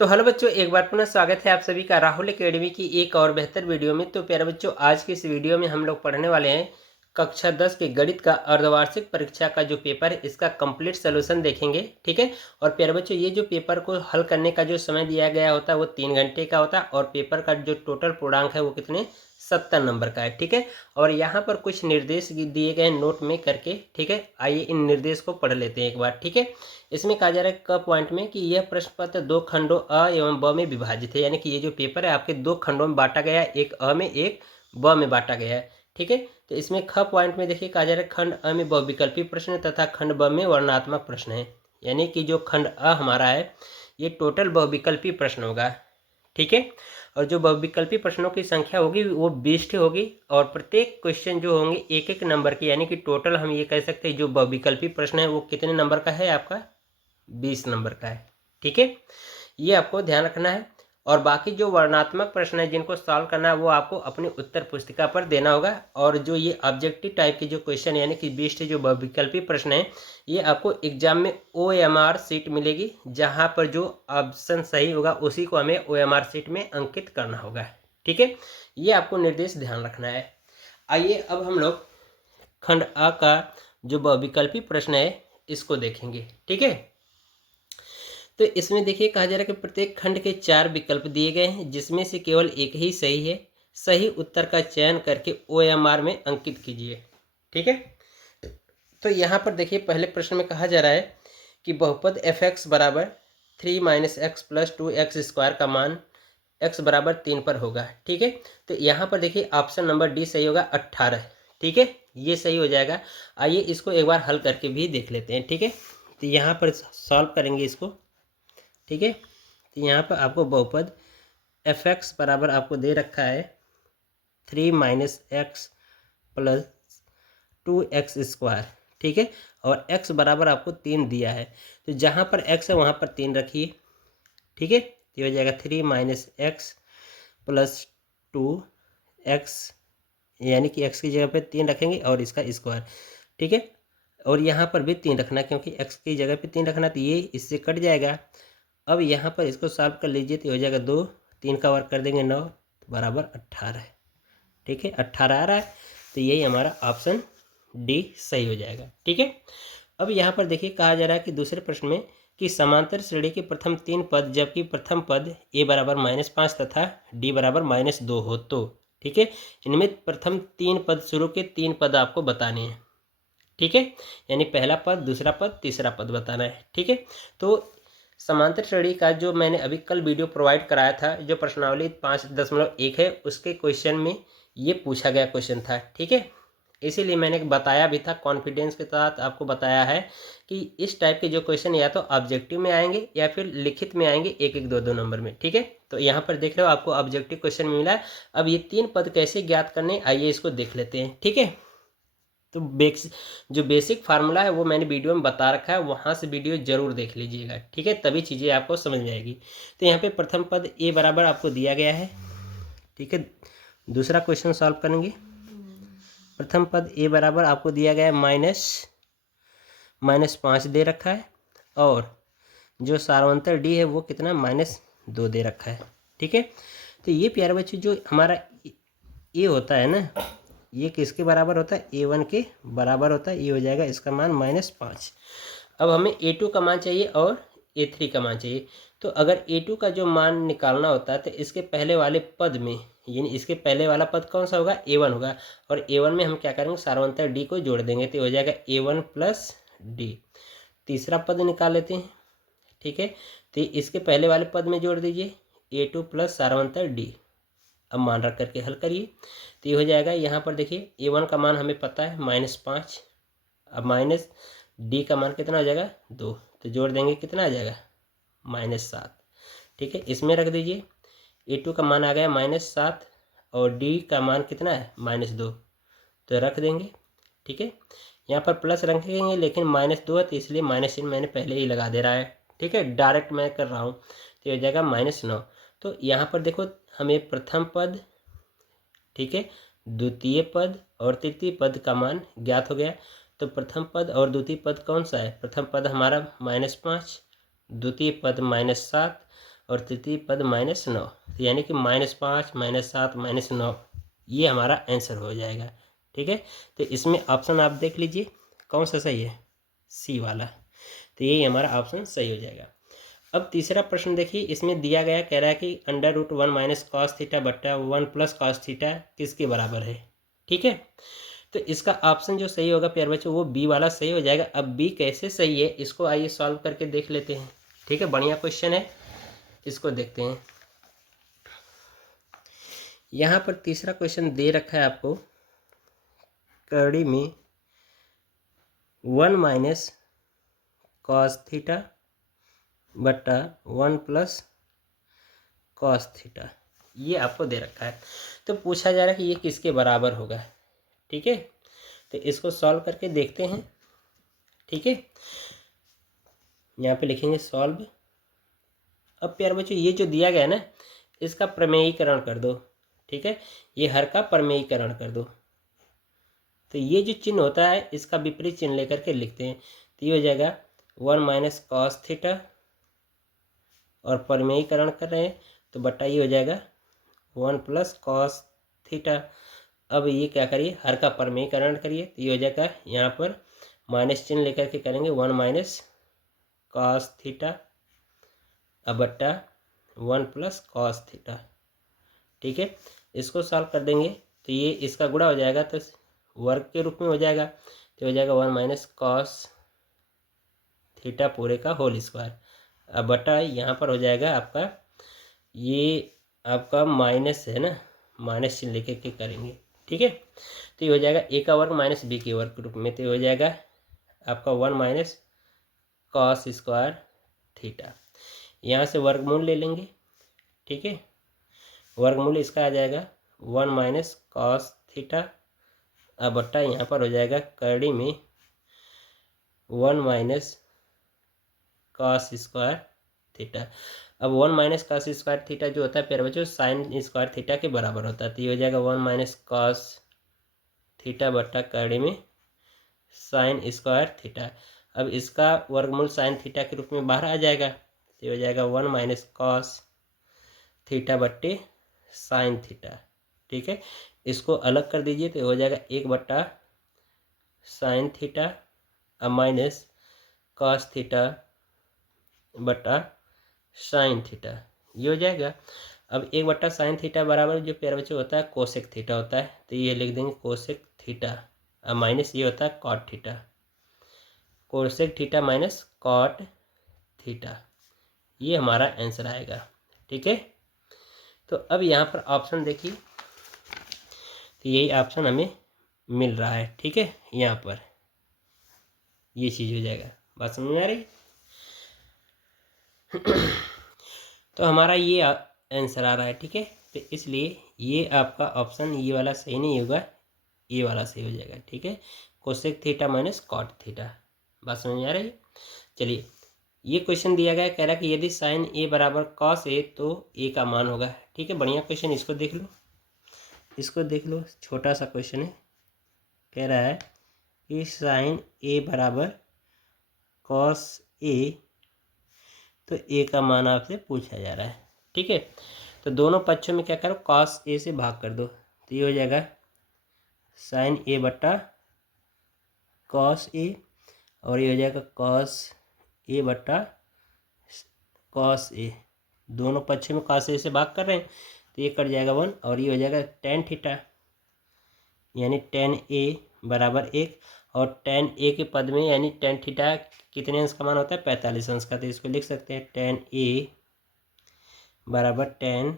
तो हेलो बच्चों, एक बार पुनः स्वागत है आप सभी का राहुल एकेडमी की एक और बेहतर वीडियो में। तो प्यारे बच्चों, आज की इस वीडियो में हम लोग पढ़ने वाले हैं कक्षा 10 के गणित का अर्धवार्षिक परीक्षा का जो पेपर है इसका कंप्लीट सोल्यूशन देखेंगे। ठीक है। और प्यारे बच्चों, ये जो पेपर को हल करने का जो समय दिया गया होता है वो 3 घंटे का होता है और पेपर का जो टोटल पूर्णांक है वो कितने 70 नंबर का है। ठीक है। और यहाँ पर कुछ निर्देश दिए गए नोट में करके। ठीक है, आइए इन निर्देश को पढ़ लेते हैं एक बार। ठीक है। इसमें कहा जा रहा है क पॉइंट में कि यह प्रश्न पत्र 2 खंडों अ एवं ब में विभाजित है, यानी कि ये जो पेपर है आपके 2 खंडों में बांटा गया है, एक अ में एक ब में बांटा गया है। ठीक है। तो इसमें ख पॉइंट में देखिए कहा जा रहा है खंड अ में बहुविकल्पी प्रश्न तथा खंड ब में वर्णनात्मक प्रश्न है, यानी कि जो खंड अ हमारा है ये टोटल बहुविकल्पी प्रश्न होगा। ठीक है। और जो बहुविकल्पी प्रश्नों की संख्या होगी वो 20 होगी और प्रत्येक क्वेश्चन जो होंगे एक एक नंबर की, यानी कि टोटल हम ये कह सकते हैं जो बहुविकल्पी प्रश्न है वो कितने नंबर का है आपका 20 नंबर का है। ठीक है, ये आपको ध्यान रखना है। और बाकी जो वर्णनात्मक प्रश्न है जिनको सॉल्व करना है वो आपको अपनी उत्तर पुस्तिका पर देना होगा। और जो ये ऑब्जेक्टिव टाइप के जो क्वेश्चन यानी कि 20 जो बहुविकल्पी प्रश्न है ये आपको एग्जाम में OMR सीट मिलेगी, जहां पर जो ऑप्शन सही होगा उसी को हमें OMR सीट में अंकित करना होगा। ठीक है, ये आपको निर्देश ध्यान रखना है। आइए अब हम लोग खंड अ का जो बहुविकल्पी प्रश्न है इसको देखेंगे। ठीक है। तो इसमें देखिए कहा जा रहा है कि प्रत्येक खंड के 4 विकल्प दिए गए हैं जिसमें से केवल एक ही सही है। सही उत्तर का चयन करके OMR में अंकित कीजिए। ठीक है। तो यहाँ पर देखिए पहले प्रश्न में कहा जा रहा है कि बहुपद fx बराबर 3 - x + 2x² का मान x बराबर 3 पर होगा। ठीक है। तो यहाँ पर देखिए ऑप्शन नंबर डी सही होगा 18। ठीक है, ये सही हो जाएगा। आइए इसको एक बार हल करके भी देख लेते हैं। ठीक है। तो यहाँ पर सॉल्व करेंगे इसको। ठीक है। तो यहाँ पर आपको बहुपद fx बराबर आपको दे रखा है 3 - x + 2x²। ठीक है। और x बराबर आपको 3 दिया है, तो जहाँ पर x है वहाँ पर 3 रखिए। ठीक है। तो हो जाएगा 3 - x + 2x, यानी कि x की जगह पे 3 रखेंगे और इसका स्क्वायर। ठीक है। और यहाँ पर भी 3 रखना, क्योंकि x की जगह पे 3 रखना, तो ये इससे कट जाएगा। अब यहाँ पर इसको सॉल्व कर लीजिए तो हो जाएगा 2, 3 का वर्ग कर देंगे 9 बराबर 18। ठीक है, 18 आ रहा है, तो यही हमारा ऑप्शन डी सही हो जाएगा। ठीक है। अब यहाँ पर देखिए कहा जा रहा है कि दूसरे प्रश्न में कि समांतर श्रेणी के प्रथम 3 पद जबकि प्रथम पद a बराबर -5 तथा d बराबर -2 हो तो। ठीक है, इनमें प्रथम 3 पद शुरू के 3 पद आपको बताने हैं। ठीक है, यानी पहला पद, दूसरा पद, तीसरा पद बताना है। ठीक है। तो समांतर श्रेणी का जो मैंने अभी कल वीडियो प्रोवाइड कराया था, जो प्रश्नावली 5.1 है, उसके क्वेश्चन में ये पूछा गया क्वेश्चन था। ठीक है, इसीलिए मैंने बताया भी था, कॉन्फिडेंस के साथ आपको बताया है कि इस टाइप के जो क्वेश्चन या तो ऑब्जेक्टिव में आएंगे या फिर लिखित में आएंगे, 1-1, 2-2 नंबर में। ठीक है। तो यहाँ पर देख रहे हो आपको ऑब्जेक्टिव क्वेश्चन मिला है। अब ये 3 पद कैसे ज्ञात करने, आइए इसको देख लेते हैं। ठीक है। तो जो बेसिक फार्मूला है वो मैंने वीडियो में बता रखा है, वहाँ से वीडियो जरूर देख लीजिएगा। ठीक है, तभी चीज़ें आपको समझ में आएगी। तो यहाँ पे प्रथम पद a बराबर आपको दिया गया है। ठीक है, दूसरा क्वेश्चन सॉल्व करेंगे। प्रथम पद a बराबर आपको दिया गया है -5 दे रखा है, और जो सारवंतर d है वो कितना -2 दे रखा है। ठीक है। तो ये प्यारे बच्चे जो हमारा a होता है ना, ये किसके बराबर होता है, a1 के बराबर होता है। ये हो जाएगा इसका मान -5। अब हमें a2 का मान चाहिए और a3 का मान चाहिए। तो अगर a2 का जो मान निकालना होता है तो इसके पहले वाले पद में, यानी इसके पहले वाला पद कौन सा होगा, a1 होगा। और a1 में हम क्या करेंगे, सारवंतर d को जोड़ देंगे, तो हो जाएगा a1 + d। तीसरा पद निकाल लेते हैं। ठीक है, तो इसके पहले वाले पद में जोड़ दीजिए a2 + सारवंतर d। अब मान रख करके हल करिए, तो ये हो जाएगा। यहाँ पर देखिए a1 का मान हमें पता है -5, अब माइनस d का मान कितना हो जाएगा 2, तो जोड़ देंगे कितना आ जाएगा -7। ठीक है, इसमें रख दीजिए a2 का मान आ गया -7 और d का मान कितना है -2, तो रख देंगे। ठीक है, यहाँ पर प्लस रखेंगे लेकिन -2 है तो इसलिए माइनस चिन्ह मैंने पहले ही लगा दे रहा है। ठीक है, डायरेक्ट मैं कर रहा हूँ, तो ये हो जाएगा -9। तो यहाँ पर देखो हमें प्रथम पद, ठीक है, द्वितीय पद और तृतीय पद का मान ज्ञात हो गया। तो प्रथम पद और द्वितीय पद कौन सा है, प्रथम पद हमारा -5, द्वितीय पद -7 और तृतीय पद -9, तो यानी कि -5, -7, -9 ये हमारा आंसर हो जाएगा। ठीक है, तो इसमें ऑप्शन आप देख लीजिए कौन सा सही है, सी वाला। तो यही हमारा ऑप्शन सही हो जाएगा। अब तीसरा प्रश्न देखिए, इसमें दिया गया कह रहा है कि √1 - cos थीटा बट्टा 1 + cos थीटा किसके बराबर है। ठीक है, तो इसका ऑप्शन जो सही होगा प्यारे बच्चों वो बी वाला सही हो जाएगा। अब बी कैसे सही है इसको आइए सॉल्व करके देख लेते हैं। ठीक है, बढ़िया क्वेश्चन है, इसको देखते हैं। यहाँ पर तीसरा क्वेश्चन दे रखा है आपको, कड़ी में 1 - cos थीटा बट्टा 1 + cos थीटा, ये आपको दे रखा है। तो पूछा जा रहा है कि ये किसके बराबर होगा। ठीक है, तो इसको सॉल्व करके देखते हैं। ठीक है, यहाँ पे लिखेंगे सॉल्व। अब प्यारे बच्चों ये जो दिया गया है ना, इसका प्रमेयीकरण कर दो। ठीक है, ये हर का प्रमेयीकरण कर दो। तो ये जो चिन्ह होता है इसका विपरीत चिन्ह लेकर के लिखते हैं। तो ये हो जाएगा 1 - cos थीटा, और प्रमेयीकरण कर रहे हैं तो बट्टा ये हो जाएगा 1 + cos थीटा। अब ये क्या करिए, हर का प्रमेयीकरण करिए, तो ये हो जाएगा यहाँ पर माइनस चिन्ह लेकर के करेंगे 1 - cos थीटा अब बट्टा 1 + cos थीटा। ठीक है, इसको सॉल्व कर देंगे तो ये इसका गुणा हो जाएगा, तो वर्ग के रूप में हो जाएगा। तो हो जाएगा 1 - cos थीटा पूरे का होल स्क्वायर। अब बटा यहाँ पर हो जाएगा आपका, ये आपका माइनस है ना, माइनस चिन्ह लेके के करेंगे। ठीक है, तो ये हो जाएगा a का वर्ग - b के वर्ग के रूप में। तो हो जाएगा आपका 1 - cos स्क्वायर थीटा। यहाँ से वर्गमूल ले लेंगे। ठीक है, वर्गमूल इसका आ जाएगा 1 - cos थीटा अब बट्टा यहाँ पर हो जाएगा कड़ी में 1 - cos स्क्वायर थीटा। अब 1 - cos स्क्वायर थीटा जो होता है प्यारे बच्चों साइन स्क्वायर थीटा के बराबर होता है। तो ये हो जाएगा 1 - cos थीटा बट्टा कड़ी में साइन स्क्वायर थीटा। अब इसका वर्गमूल साइन थीटा के रूप में बाहर आ जाएगा। तो ये हो जाएगा 1 - cos थीटा बट्टे साइन थीटा। ठीक है, इसको अलग कर दीजिए तो हो जाएगा 1 बट्टा साइन थीटा अब माइनस cos थीटा बट्टा साइन थीटा, ये हो जाएगा। अब 1 बट्टा साइन थीटा बराबर जो प्यारे बच्चों होता है कोसेक थीटा होता है। तो ये लिख देंगे कोसेक थीटा अब माइनस ये होता है cot theta, cosec theta minus cot theta, ये हमारा आंसर आएगा। ठीक है, तो अब यहाँ पर ऑप्शन देखिए, तो यही ऑप्शन हमें मिल रहा है। ठीक है, यहाँ पर ये चीज़ हो जाएगा। बात समझ में आ रही? तो हमारा ये आंसर आ रहा है। ठीक है, तो इसलिए ये आपका ऑप्शन ये वाला सही नहीं होगा, ये वाला सही हो जाएगा। ठीक है, cosec theta minus cot theta. बात समझ में आ रही है? चलिए, ये क्वेश्चन दिया गया कह रहा है कि यदि साइन ए बराबर कॉस ए तो ए का मान होगा। ठीक है, बढ़िया क्वेश्चन, इसको देख लो, इसको देख लो, छोटा सा क्वेश्चन है। कह रहा है कि साइन ए बराबर कॉस ए तो ए का मान आपसे पूछा जा रहा है। ठीक है, तो दोनों पक्षों में क्या करो, कॉस ए से भाग कर दो। तो ये हो जाएगा साइन ए बट्टा कॉस ए और ये हो जाएगा कॉस ए बट्टा कॉस ए। दोनों पक्षों में कॉस ए से भाग कर रहे हैं तो ये कट जाएगा 1 और ये हो जाएगा टेन थीटा, यानी टेन ए बराबर 1 और टेन ए के पद में यानी टेन थीटा कितने अंश का मान होता है 45 अंश का। तो इसको लिख सकते हैं टेन ए बराबर टेन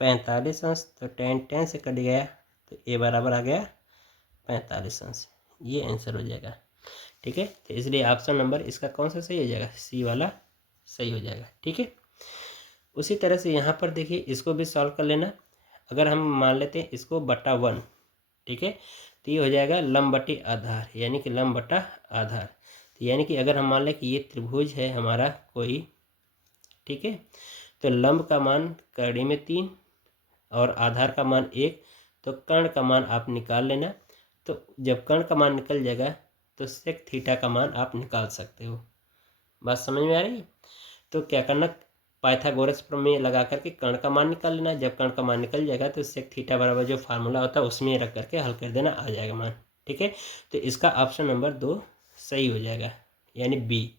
45 अंश। तो टेन टेन से कट गया तो ए बराबर आ गया 45 अंश, ये आंसर हो जाएगा। ठीक है, तो इसलिए ऑप्शन नंबर इसका कौन सा सही हो जाएगा, सी वाला सही हो जाएगा। ठीक है, उसी तरह से यहाँ पर देखिए इसको भी सॉल्व कर लेना। अगर हम मान लेते हैं इसको बट्टा 1, ठीक है, तो ये हो जाएगा लंब बटे आधार, यानी कि लंब बटा आधार। तो यानी कि अगर हम मान लें कि ये त्रिभुज है हमारा कोई, ठीक है, तो लंब का मान कड़ी में 3 और आधार का मान 1, तो कर्ण का मान आप निकाल लेना। तो जब कर्ण का मान निकल जाएगा तो सेक थीटा का मान आप निकाल सकते हो। बात समझ में आ रही है? तो क्या करना, पाइथागोरस प्रमेय लगा करके कर्ण का मान निकाल लेना। जब कर्ण का मान निकल जाएगा तो सेक थीटा बराबर जो फार्मूला होता है उसमें रख करके हल कर देना, आ जाएगा मान। ठीक है, तो इसका ऑप्शन नंबर 2 सही हो जाएगा, यानी बी।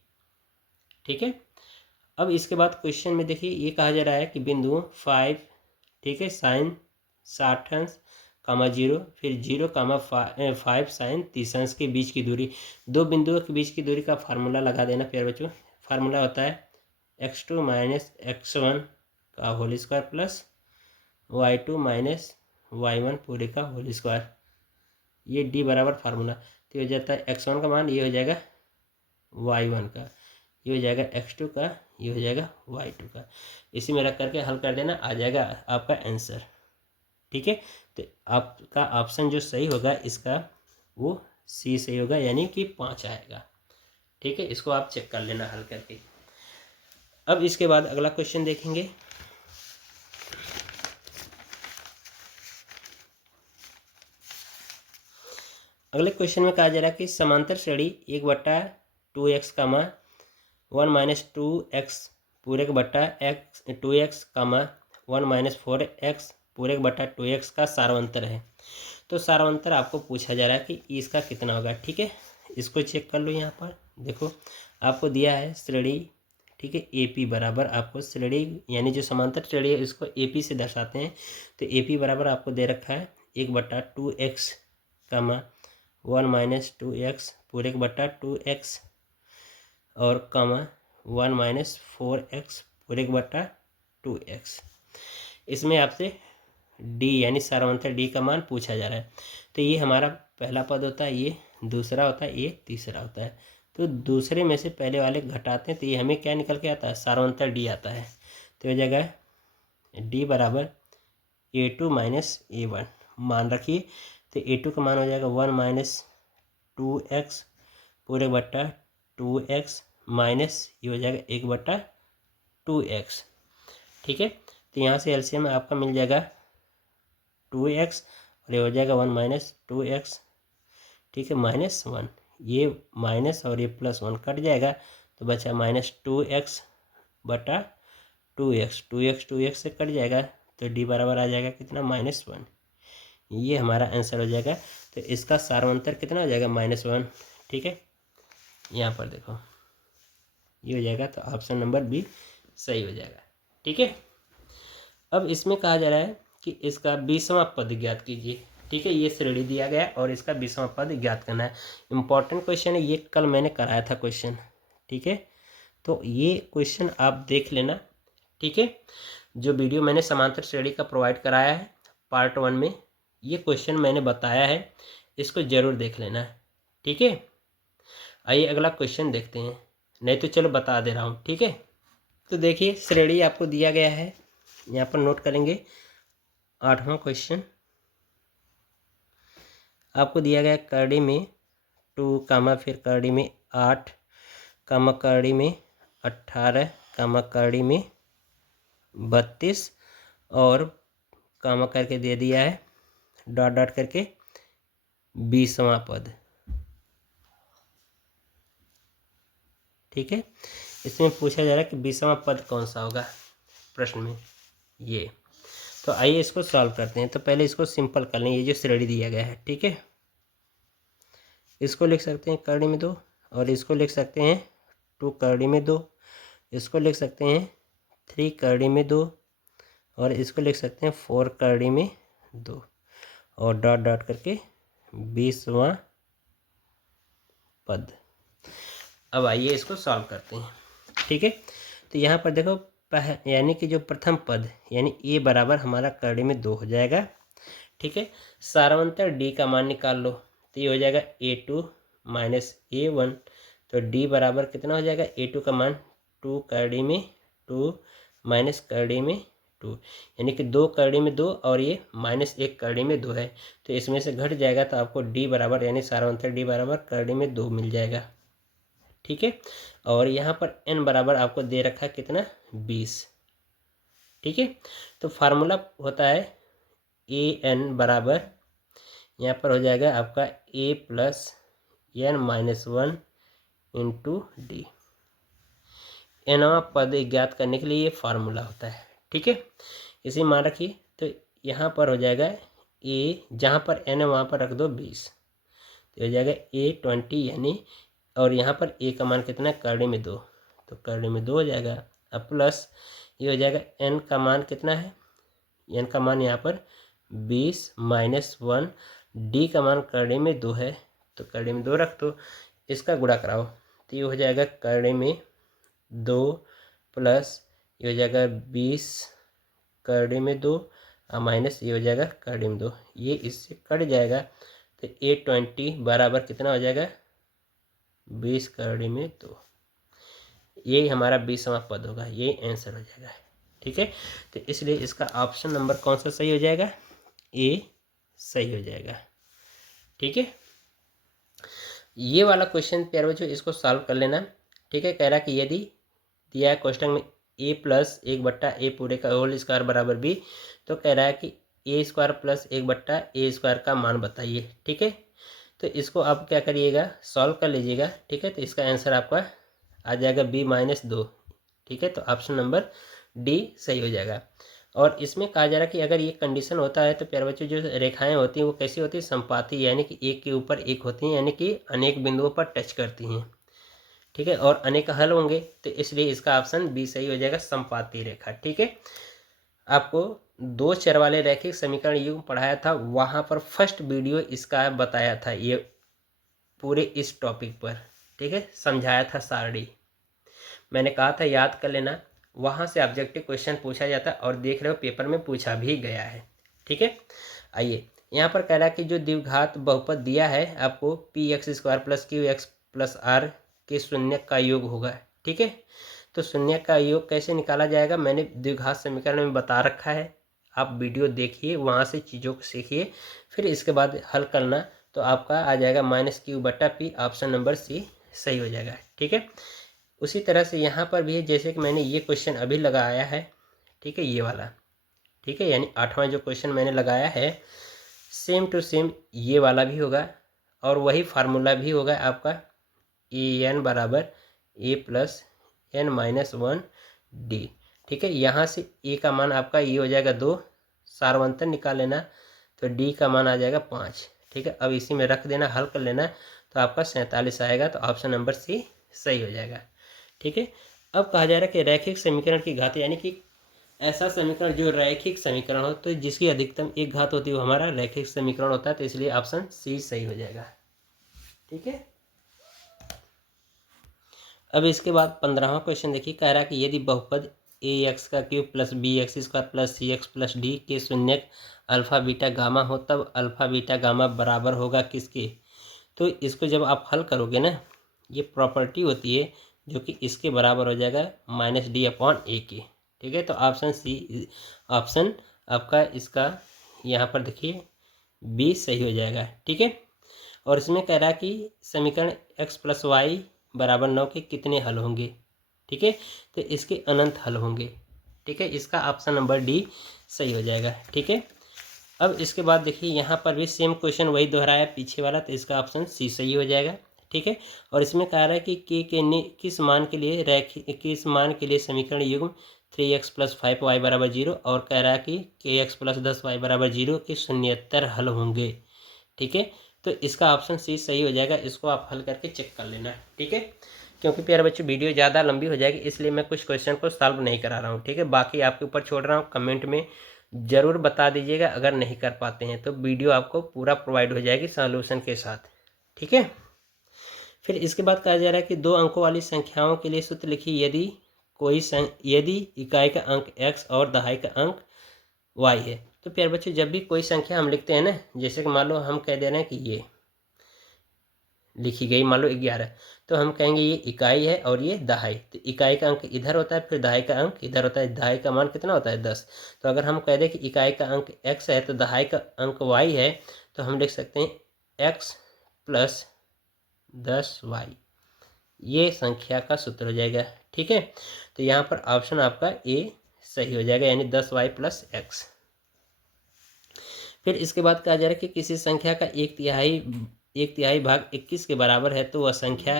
ठीक है, अब इसके बाद क्वेश्चन में देखिए ये कहा जा रहा है कि बिंदु 5, ठीक है, साइन 60 अंश कामा 0, फिर 0 कामा 5 साइन 30 अंश के बीच की दूरी, दो बिंदुओं के बीच की दूरी का फार्मूला लगा देना प्यारे बच्चों। फार्मूला होता है x2 माइनस x1 का whole square plus y2 minus y1 पूरे का होल स्क्वायर। ये d बराबर फार्मूला, तो हो जाता है x1 का मान, ये हो जाएगा y1 का, ये हो जाएगा x2 का, ये हो जाएगा y2 का। इसी में रख करके हल कर देना, आ जाएगा आपका आंसर। ठीक है, तो आपका ऑप्शन जो सही होगा इसका वो सी सही होगा, यानी कि 5 आएगा। ठीक है, इसको आप चेक कर लेना हल करके। अब इसके बाद अगला क्वेश्चन देखेंगे। अगले क्वेश्चन में कहा जा रहा है कि समांतर श्रेणी 1/2x कामा 1 माइनस 2x पूरे का बट्टा x 2x कामा 1 माइनस 4x पूरे का बट्टा 2x का सारांतर है। तो सारांतर आपको पूछा जा रहा है कि इसका कितना होगा। ठीक है, इसको चेक कर लो। यहाँ पर देखो आपको दिया है श्रेणी, ठीक है, AP बराबर, आपको श्रेणी यानी जो समांतर श्रेणी है इसको AP से दर्शाते हैं। तो AP बराबर आपको दे रखा है 1/2x कामा 1 माइनस 2x पूरे का बट्टा 2x और कामा 1 माइनस 4x पूरे का बट्टा 2x। इसमें आपसे d यानी सारांतर d का मान पूछा जा रहा है। तो ये हमारा पहला पद होता है, ये दूसरा होता है, ये तीसरा होता है। तो दूसरे में से पहले वाले घटाते हैं तो ये हमें क्या निकल के आता है, सारांतर d आता है। तो हो जाएगा d बराबर A2 माइनस A1 मान रखिए। तो A2 का मान हो जाएगा 1 माइनस 2x पूरे बट्टा 2x माइनस ये हो जाएगा 1/2x। ठीक है, तो यहाँ से एलसीएम आपका मिल जाएगा 2x और ये हो जाएगा 1 माइनस 2x। ठीक है, -1, ये माइनस और ये +1 कट जाएगा तो बचा -2x बटा 2x, 2x से कट जाएगा तो d बराबर आ जाएगा कितना, -1। ये हमारा आंसर हो जाएगा। तो इसका सारांतर कितना हो जाएगा, -1। ठीक है, यहाँ पर देखो ये हो जाएगा, तो ऑप्शन नंबर बी सही हो जाएगा। ठीक है, अब इसमें कहा जा रहा है कि इसका 20वां पद ज्ञात कीजिए। ठीक है, ये श्रेणी दिया गया है और इसका 20वां पद ज्ञात करना है। इंपॉर्टेंट क्वेश्चन है ये, कल मैंने कराया था क्वेश्चन। ठीक है, तो ये क्वेश्चन आप देख लेना। ठीक है, जो वीडियो मैंने समांतर श्रेणी का प्रोवाइड कराया है पार्ट 1 में, ये क्वेश्चन मैंने बताया है, इसको ज़रूर देख लेना है। ठीक है, आइए अगला क्वेश्चन देखते हैं, नहीं तो चलो बता दे रहा हूँ। ठीक है, तो देखिए श्रेणी आपको दिया गया है, यहाँ पर नोट करेंगे। 8वां क्वेश्चन आपको दिया गया करड़ी में 2 कामा फिर करड़ी में 8 कामा करड़ी में 18 कामा करड़ी में 32 और कामा करके दे दिया है डॉट डॉट करके 20वां पद। ठीक है, इसमें पूछा जा रहा है कि 20वां पद कौन सा होगा प्रश्न में ये। तो आइए इसको सॉल्व करते हैं। तो पहले इसको सिंपल कर लें, ये जो श्रेणी दिया गया है। ठीक है, इसको लिख सकते हैं करड़ी में 2 और इसको लिख सकते हैं 2 करड़ी में 2, इसको लिख सकते हैं 3 करड़ी में 2 और इसको लिख सकते हैं 4 करड़ी में 2 और डॉट डॉट करके 20वां पद। अब आइए इसको सॉल्व करते हैं। ठीक है, तो यहाँ पर देखो यानी कि जो प्रथम पद यानी ए बराबर हमारा करड़ी में 2 हो जाएगा। ठीक है, सारांतर डी का मान निकाल लो, तो ये हो जाएगा A2 माइनस A1। तो डी बराबर कितना हो जाएगा, A2 का मान 2 करड़ी में 2 माइनस करड़ी में 2, यानी कि 2 करड़ी में 2 और ये -1 करड़ी में 2 है। तो इसमें से घट जाएगा तो आपको डी बराबर यानी सारांतर डी बराबर करड़ी में 2 मिल जाएगा। ठीक है, और यहाँ पर n बराबर आपको दे रखा है कितना, 20। ठीक है, तो फार्मूला होता है an बराबर यहाँ पर हो जाएगा आपका a + n - 1 × d। nवां पद ज्ञात करने के लिए ये फार्मूला होता है। ठीक है, इसे मान रखिए। तो यहाँ पर हो जाएगा a, जहाँ पर n है वहाँ पर रख दो 20, तो हो जाएगा a20 यानी, और यहाँ पर a का मान कितना है, करड़ी में 2, तो करड़ी में 2 हो जाएगा। अब प्लस ये हो जाएगा n का मान कितना है, n का मान यहाँ पर 20 माइनस 1, d का मान करड़ी में 2 है, तो करड़ी में 2 रख दो, इसका गुणा कराओ, तो ये हो जाएगा करड़ी में 2 प्लस ये हो जाएगा 20 करड़ी में 2 और माइनस ये हो जाएगा करड़ी में 2, ये इससे कट जाएगा, तो a20 बराबर कितना हो जाएगा, 20 करड़ी में 2, ये हमारा 20वां पद होगा, ये आंसर हो जाएगा। ठीक है, तो इसलिए इसका ऑप्शन नंबर कौन सा सही हो जाएगा, ए सही हो जाएगा। ठीक है, ये वाला क्वेश्चन प्यारे बच्चों इसको सॉल्व कर लेना। ठीक है, कह रहा कि यदि दिया है क्वेश्चन में a प्लस 1/a पूरे का होल स्क्वायर बराबर b, तो कह रहा है कि a² प्लस 1/a² का मान बताइए। ठीक है, तो इसको आप क्या करिएगा, सॉल्व कर लीजिएगा। ठीक है, तो इसका आंसर आपका आ जाएगा b-2। ठीक है, तो ऑप्शन नंबर डी सही हो जाएगा। और इसमें कहा जा रहा है कि अगर ये कंडीशन होता है तो प्यारे बच्चों जो रेखाएं होती हैं वो कैसी होती है, संपाती, यानी कि एक के ऊपर एक होती हैं, यानी कि अनेक बिंदुओं पर टच करती हैं। ठीक है, और अनेक हल होंगे, तो इसलिए इसका ऑप्शन बी सही हो जाएगा, संपाती रेखा। ठीक है, आपको 2 चर वाले रैखिक समीकरण युग्म पढ़ाया था, वहाँ पर फर्स्ट वीडियो इसका बताया था, ये पूरे इस टॉपिक पर। ठीक है, समझाया था सारणी, मैंने कहा था याद कर लेना, वहाँ से ऑब्जेक्टिव क्वेश्चन पूछा जाता है और देख रहे हो पेपर में पूछा भी गया है। ठीक है, आइए यहाँ पर कह रहा है कि जो द्विघात बहुपद दिया है आपको px² plus qx plus r के शून्य का योग होगा। ठीक है, तो शून्य का योग कैसे निकाला जाएगा मैंने द्विघात समीकरण में बता रखा है, आप वीडियो देखिए, वहाँ से चीज़ों को सीखिए, फिर इसके बाद हल करना, तो आपका आ जाएगा -q/p, ऑप्शन नंबर सी सही हो जाएगा। ठीक है, उसी तरह से यहाँ पर भी है, जैसे कि मैंने ये क्वेश्चन अभी लगाया है। ठीक है, ये वाला, ठीक है, यानी 8वां जो क्वेश्चन मैंने लगाया है, सेम टू सेम ये वाला भी होगा, और वही फार्मूला भी होगा आपका, an बराबर a प्लस n-1d। ठीक है, यहाँ से a का मान आपका ये हो जाएगा 2, सारवंतर निकाल लेना, तो d का मान आ जाएगा 5। ठीक है, अब इसी में रख देना, हल कर लेना, तो आपका 47 आएगा, तो ऑप्शन नंबर सी सही हो जाएगा। ठीक है, अब कहा जा रहा है कि रैखिक समीकरण की घात, यानी कि ऐसा समीकरण जो रैखिक समीकरण हो, तो जिसकी अधिकतम एक घात होती है वो हमारा रैखिक समीकरण होता है, तो इसलिए ऑप्शन सी सही हो जाएगा। ठीक है, अब इसके बाद 15वां क्वेश्चन देखिए, कह रहा है कि यदि बहुपद ax³ plus bx² plus cx plus d के शून्यक अल्फा बीटा गामा हो, तब अल्फा बीटा गामा बराबर होगा किसके। तो इसको जब आप हल करोगे ना, ये प्रॉपर्टी होती है जो कि इसके बराबर हो जाएगा -d/a के। ठीक है, तो ऑप्शन सी, ऑप्शन आपका इसका यहाँ पर देखिए बी सही हो जाएगा। ठीक है, और इसमें कह रहा है कि समीकरण x प्लस वाई बराबर 9 के कितने हल होंगे। ठीक है, तो इसके अनंत हल होंगे। ठीक है, इसका ऑप्शन नंबर डी सही हो जाएगा। ठीक है, अब इसके बाद देखिए यहाँ पर भी सेम क्वेश्चन वही दोहराया पीछे वाला, तो इसका ऑप्शन सी सही हो जाएगा। ठीक है, और इसमें कह रहा है कि के किस मान के लिए समीकरण युग्म 3x प्लस 5y बराबर 0, और कह रहा है कि kx प्लस 10y बराबर 0 के शून्येतर हल होंगे। ठीक है, तो इसका ऑप्शन सी सही हो जाएगा, इसको आप हल करके चेक कर लेना। ठीक है, क्योंकि प्यारे बच्चों वीडियो ज़्यादा लंबी हो जाएगी, इसलिए मैं कुछ क्वेश्चन को सॉल्व नहीं करा रहा हूँ। ठीक है, बाकी आपके ऊपर छोड़ रहा हूँ, कमेंट में ज़रूर बता दीजिएगा, अगर नहीं कर पाते हैं तो वीडियो आपको पूरा प्रोवाइड हो जाएगी सॉल्यूशन के साथ। ठीक है, फिर इसके बाद कहा जा रहा है कि 2 अंकों वाली संख्याओं के लिए सूत्र लिखिए, यदि इकाई का अंक x और दहाई का अंक y है। तो प्यारे बच्चों जब भी कोई संख्या हम लिखते हैं ना, जैसे कि मान लो हम कह दे रहे हैं कि ये लिखी गई मान लो 11, तो हम कहेंगे ये इकाई है और ये दहाई, तो इकाई का अंक इधर होता है, फिर दहाई का अंक इधर होता है, दहाई का मान कितना होता है 10। तो अगर हम कह दें कि इकाई का अंक x है तो दहाई का अंक y है, तो हम लिख सकते हैं x प्लस 10y, ये संख्या का सूत्र हो जाएगा। ठीक है, तो यहाँ पर ऑप्शन आपका ए सही हो जाएगा, यानी 10y प्लस x। फिर इसके बाद कहा जा रहा है कि किसी संख्या का एक तिहाई भाग 21 के बराबर है तो वह संख्या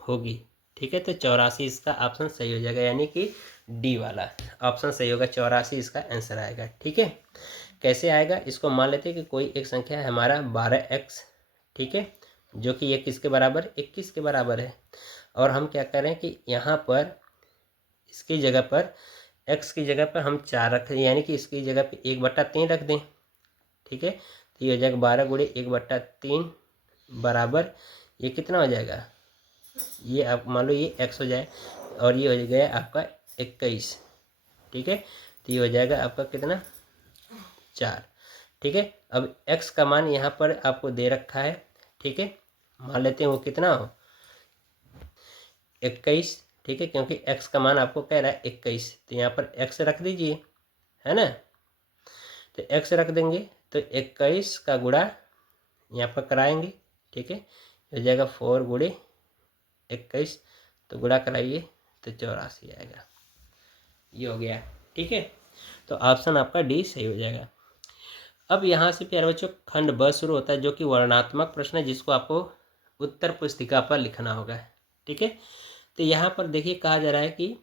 होगी। ठीक है, तो 84 इसका ऑप्शन सही हो जाएगा, यानी कि डी वाला ऑप्शन सही होगा, 84 इसका आंसर आएगा। ठीक है, कैसे आएगा, इसको मान लेते हैं कि कोई एक संख्या है हमारा 12x, ठीक है, जो कि ये किसके बराबर, 21 के बराबर है। और हम क्या करें कि यहाँ पर इसकी जगह पर x की जगह पर हम 4 रख दें, यानी कि इसकी जगह पर 1/3 रख दें। ठीक है, तो ये हो जाएगा 12 गुणे 1/3 बराबर ये कितना हो जाएगा, ये आप मान लो ये x हो जाए और ये हो गया आपका 21। ठीक है, तो ये हो जाएगा आपका कितना, 4। ठीक है, अब x का मान यहाँ पर आपको दे रखा है। ठीक है, मान लेते हैं वो कितना हो, 21। ठीक है, क्योंकि x का मान आपको कह रहा है 21, तो यहाँ पर x रख दीजिए, है ना। तो x रख देंगे तो 21 का गुणा यहाँ पर कराएंगे। ठीक है, हो जाएगा 4 गुणे 21, तो गुणा कराइए तो 84 आएगा, ये हो गया। ठीक है, तो ऑप्शन आपका डी सही हो जाएगा। अब यहाँ से प्यारे बच्चों खंड ब शुरू होता है, जो कि वर्णनात्मक प्रश्न है, जिसको आपको उत्तर पुस्तिका पर लिखना होगा। ठीक है, तो यहाँ पर देखिए कहा जा रहा है कि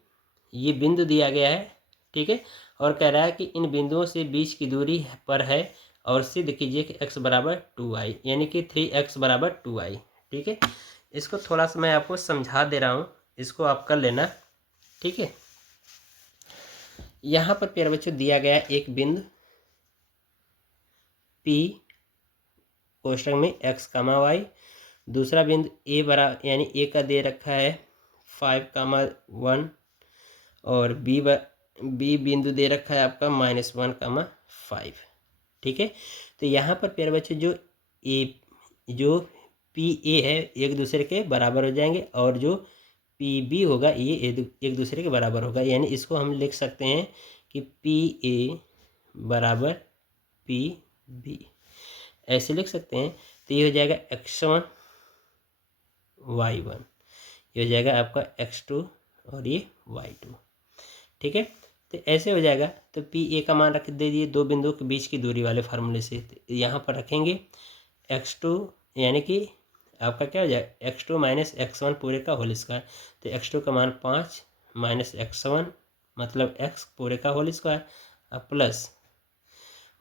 ये बिंदु दिया गया है। ठीक है, और कह रहा है कि इन बिंदुओं से बीच की दूरी पर है और सिद्ध कीजिए कि x बराबर 2y, यानी कि 3x बराबर 2y। ठीक है, इसको थोड़ा सा मैं आपको समझा दे रहा हूँ, इसको आप कर लेना। ठीक है, यहाँ पर प्यारे बच्चों दिया गया है एक बिंदु P कोष्ठक में x, y, दूसरा बिंदु A बराबर यानी A का दे रखा है 5, 1 और B बिंदु दे रखा है आपका -1, 5। ठीक है, तो यहाँ पर प्यारे बच्चे जो PA है एक दूसरे के बराबर हो जाएंगे और जो PB होगा ये एक दूसरे के बराबर होगा, यानी इसको हम लिख सकते हैं कि PA बराबर PB, ऐसे लिख सकते हैं। तो ये हो जाएगा x1 y1, ये हो जाएगा आपका x2 और ये y2। ठीक है, तो ऐसे हो जाएगा। तो PA का मान रख दे दिए दो बिंदुओं के बीच की दूरी वाले फार्मूले से, तो यहाँ पर रखेंगे x2, यानी कि आपका क्या हो जाएगा x2 - x1 पूरे का होल स्क्वायर। तो x2 का मान 5 - x1 मतलब x पूरे का होल स्क्वायर, अब प्लस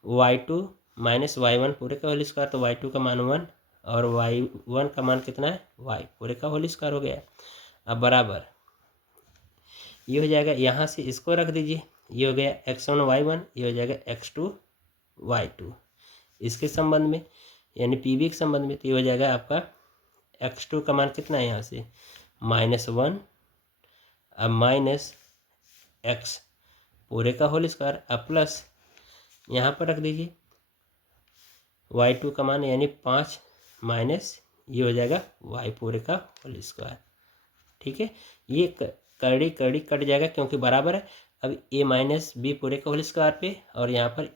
y2 - y1 पूरे का होल स्क्वायर, तो y2 का मान 1 और y1 का मान कितना है, y पूरे का होल स्क्वायर हो गया। अब बराबर ये हो जाएगा, यहाँ से इसको रख दीजिए, ये हो गया x1 y1, ये हो जाएगा x2 y2 इसके संबंध में, यानी PB के संबंध में। तो ये हो जाएगा आपका x2 का मान कितना है यहाँ से -1, अब माइनस x पूरे का होल स्क्वायर, अब प्लस यहाँ पर रख दीजिए y2 का मान यानी 5 माइनस ये हो जाएगा y पूरे का होल स्क्वायर। ठीक है, ये कड़ी कट जाएगा क्योंकि बराबर है। अब a - b पूरे का होल स्क्वायर पे और यहाँ पर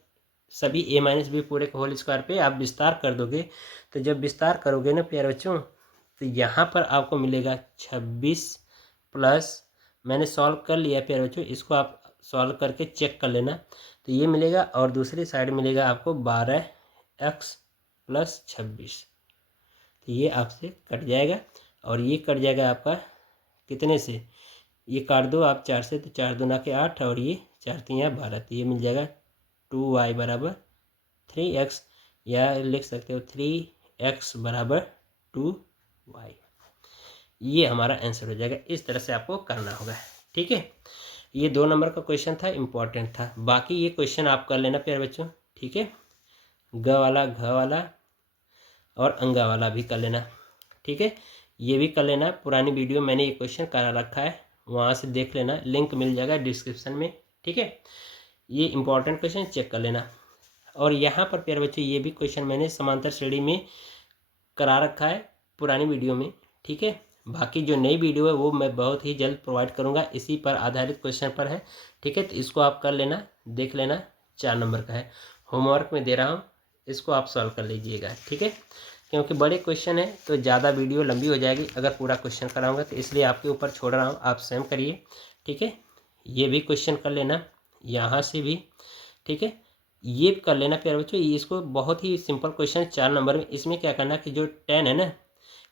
सभी a - b पूरे का होल स्क्वायर पे आप विस्तार कर दोगे। तो जब विस्तार करोगे ना प्यारे बच्चों, तो यहाँ पर आपको मिलेगा 26 प्लस, मैंने सॉल्व कर लिया प्यारे बच्चों, इसको आप सॉल्व करके चेक कर लेना। तो ये मिलेगा और दूसरी साइड मिलेगा आपको 12x + 26। तो ये आपसे कट जाएगा और ये कट जाएगा आपका कितने से, ये काट दो आप 4 से, तो 4 दूना के 8 और ये 4 3 12, तो ये मिल जाएगा 2y बराबर 3x, या लिख सकते हो 3x बराबर 2y। ये हमारा आंसर हो जाएगा। इस तरह से आपको करना होगा। ठीक है, ये 2 नंबर का क्वेश्चन था, इम्पोर्टेंट था। बाकी ये क्वेश्चन आप कर लेना प्यारे बच्चों। ठीक है, ग वाला, घ वाला और अंगा वाला भी कर लेना। ठीक है, ये भी कर लेना। पुरानी वीडियो मैंने ये क्वेश्चन करा रखा है, वहाँ से देख लेना, लिंक मिल जाएगा डिस्क्रिप्शन में। ठीक है, ये इंपॉर्टेंट क्वेश्चन चेक कर लेना। और यहाँ पर प्यारे बच्चों ये भी क्वेश्चन मैंने समांतर श्रेणी में करा रखा है पुरानी वीडियो में। ठीक है, बाकी जो नई वीडियो है वो मैं बहुत ही जल्द प्रोवाइड करूँगा, इसी पर आधारित क्वेश्चन पर है। ठीक है, तो इसको आप कर लेना, देख लेना। 4 नंबर का है, होमवर्क में दे रहा हूँ, इसको आप सॉल्व कर लीजिएगा। ठीक है, क्योंकि बड़े क्वेश्चन है तो ज़्यादा वीडियो लंबी हो जाएगी अगर पूरा क्वेश्चन कराऊंगा, तो इसलिए आपके ऊपर छोड़ रहा हूँ, आप स्वयं करिए। ठीक है, ये भी क्वेश्चन कर लेना, यहाँ से भी। ठीक है, ये कर लेना प्यारे बच्चों। इसको बहुत ही सिंपल क्वेश्चन 4 नंबर में। इसमें क्या करना कि जो tan है ना,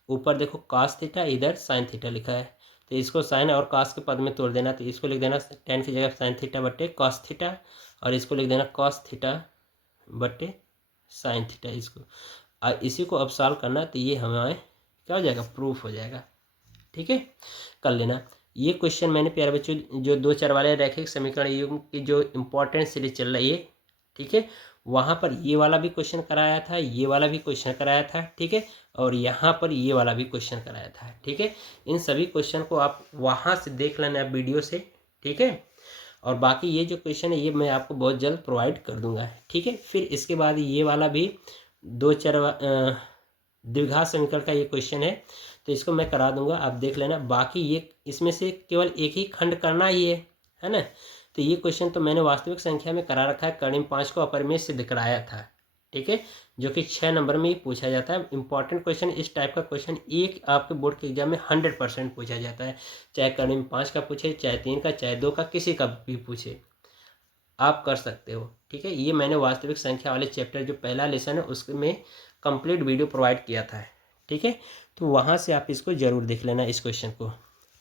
ऊपर देखो cos थीटा, इधर sin थीटा लिखा है, तो इसको साइन और कॉस के पद में तोड़ देना। तो इसको लिख देना tan की जगह साइन थीटा बट्टे कॉस थीटा, और इसको लिख देना कॉस थीटा बट्टे साइन थीटा। इसको इसी को अब सॉल्व करना, तो ये हमारे क्या हो जाएगा, प्रूफ हो जाएगा। ठीक है, कर लेना। ये क्वेश्चन मैंने प्यारे बच्चों जो 2 चर वाले रैखिक समीकरण युग्म की जो इम्पोर्टेंट सीरीज चल रही है, ठीक है, वहाँ पर ये वाला भी क्वेश्चन कराया था, ये वाला भी क्वेश्चन कराया था, ठीक है, और यहाँ पर ये वाला भी क्वेश्चन कराया था। ठीक है, इन सभी क्वेश्चन को आप वहाँ से देख लेना वीडियो से। ठीक है, और बाकी ये जो क्वेश्चन है ये मैं आपको बहुत जल्द प्रोवाइड कर दूंगा। ठीक है, फिर इसके बाद ये वाला भी 2 चर द्विघात समीकरण का ये क्वेश्चन है, तो इसको मैं करा दूंगा, आप देख लेना। बाकी ये इसमें से केवल एक ही खंड करना ही है ना। तो ये क्वेश्चन तो मैंने वास्तविक संख्या में करा रखा है, कर्ण 5 को अपर में सिद्ध कराया था। ठीक है, जो कि 6 नंबर में ही पूछा जाता है। इंपॉर्टेंट क्वेश्चन, इस टाइप का क्वेश्चन एक आपके बोर्ड के एग्जाम में 100% पूछा जाता है, चाहे कर्ण 5 का पूछे, चाहे 3 का, चाहे 2 का, किसी का भी पूछे, आप कर सकते हो। ठीक है, ये मैंने वास्तविक संख्या वाले चैप्टर जो पहला लेसन है उसमें कंप्लीट वीडियो प्रोवाइड किया था। ठीक है, तो वहाँ से आप इसको ज़रूर देख लेना इस क्वेश्चन को।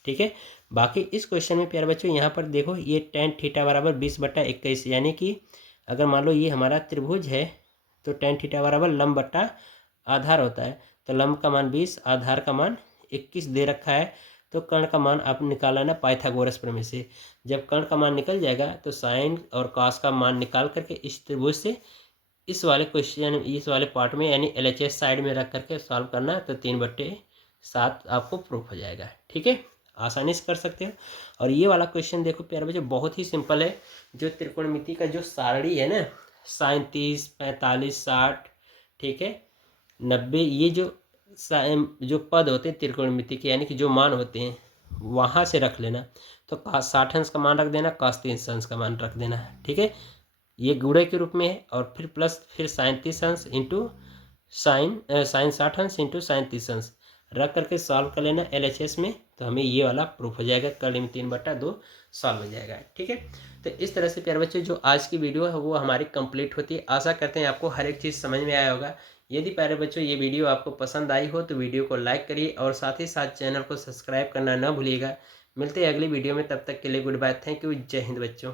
ठीक है, बाकी इस क्वेश्चन में प्यारे बच्चों यहाँ पर देखो, ये tan थीटा बराबर 20/21, यानी कि अगर मान लो ये हमारा त्रिभुज है तो tan थीटा बराबर लंब बट्टा आधार होता है। तो लंब का मान 20, आधार का मान 21 दे रखा है। तो कर्ण का मान आप निकाला ना पाइथागोरस प्रमेय से। जब कर्ण का मान निकल जाएगा तो साइन और कॉस का मान निकाल करके इस त्रिभुज से इस वाले क्वेश्चन, इस वाले पार्ट में यानी LHS साइड में रख करके सॉल्व करना, तो 3/7 आपको प्रूफ हो जाएगा। ठीक है, आसानी से कर सकते हो। और ये वाला क्वेश्चन देखो प्यारे बच्चों, बहुत ही सिंपल है। जो त्रिकोणमिति का जो सारणी है ना, sin 30, 45, 60, ठीक है, 90, ये जो पद होते हैं त्रिकोणमिति के, यानी कि जो मान होते हैं, वहाँ से रख लेना। तो 60 अंश का मान रख देना, cos 30 अंश का मान रख देना। ठीक है, ये गुणे के रूप में है, और फिर प्लस फिर sin 30 अंश इंटू साइन 60 अंश इंटू sin 30 अंश रख करके सॉल्व कर लेना LHS में, तो हमें ये वाला प्रूफ हो जाएगा, कर्ण में 3/2 सॉल्व हो जाएगा। ठीक है, तो इस तरह से प्यारे बच्चों जो आज की वीडियो है वो हमारी कंप्लीट होती है। आशा करते हैं आपको हर एक चीज़ समझ में आया होगा। यदि प्यारे बच्चों ये वीडियो आपको पसंद आई हो तो वीडियो को लाइक करिए, और साथ ही साथ चैनल को सब्सक्राइब करना न भूलिएगा। मिलते हैं अगली वीडियो में, तब तक के लिए गुड बाय, थैंक यू, जय हिंद बच्चों।